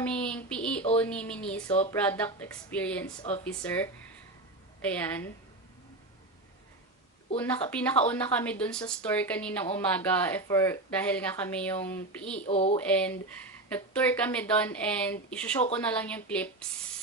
kaming PEO ni Miniso, Product Experience Officer. Ayan. Pinakauna kami dun sa store kaninang umaga dahil nga kami yung PEO, and nag-tour kami dun, and isushow ko na lang yung clips.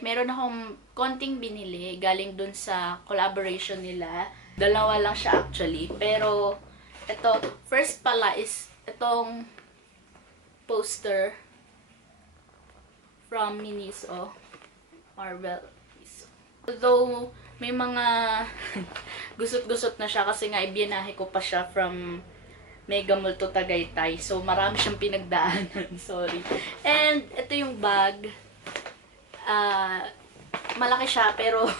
meron akong konting binili galing dun sa collaboration nila. Dalawa lang siya actually. Pero, ito, first pala is itong poster from Miniso. Marvel. Although, may mga gusot-gusot na siya kasi nga ibinahe ko pa siya from Megamall to Tagaytay. So, marami siyang pinagdaanan. Sorry. And, ito yung bag. Malaki siya, pero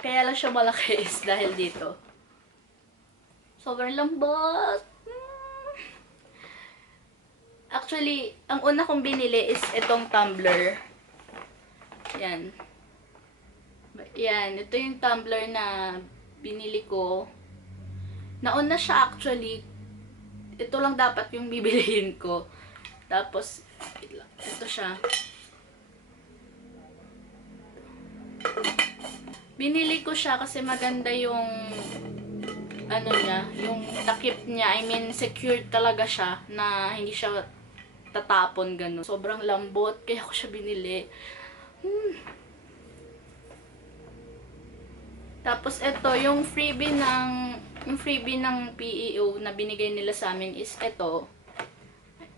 kaya lang siya malaki is dahil dito. Sobrang lambot. Actually, ang una kong binili is itong tumbler. Yan. Yan. Ito yung tumbler na binili ko. Nauna siya actually. Ito lang dapat yung bibilihin ko. Tapos, ito siya. Binili ko siya kasi maganda yung ano niya, yung takip niya. I mean, secured talaga siya na hindi siya tatapon ganun. Sobrang lambot, kaya ko siya binili. Tapos ito, yung freebie ng PEO na binigay nila sa amin is ito.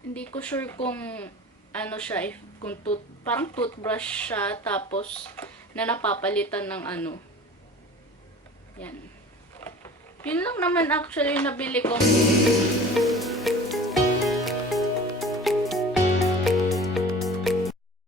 Hindi ko sure kung ano siya, kung parang toothbrush siya, tapos na napapalitan ng ano. Yan. Yun lang naman actually yung nabili ko.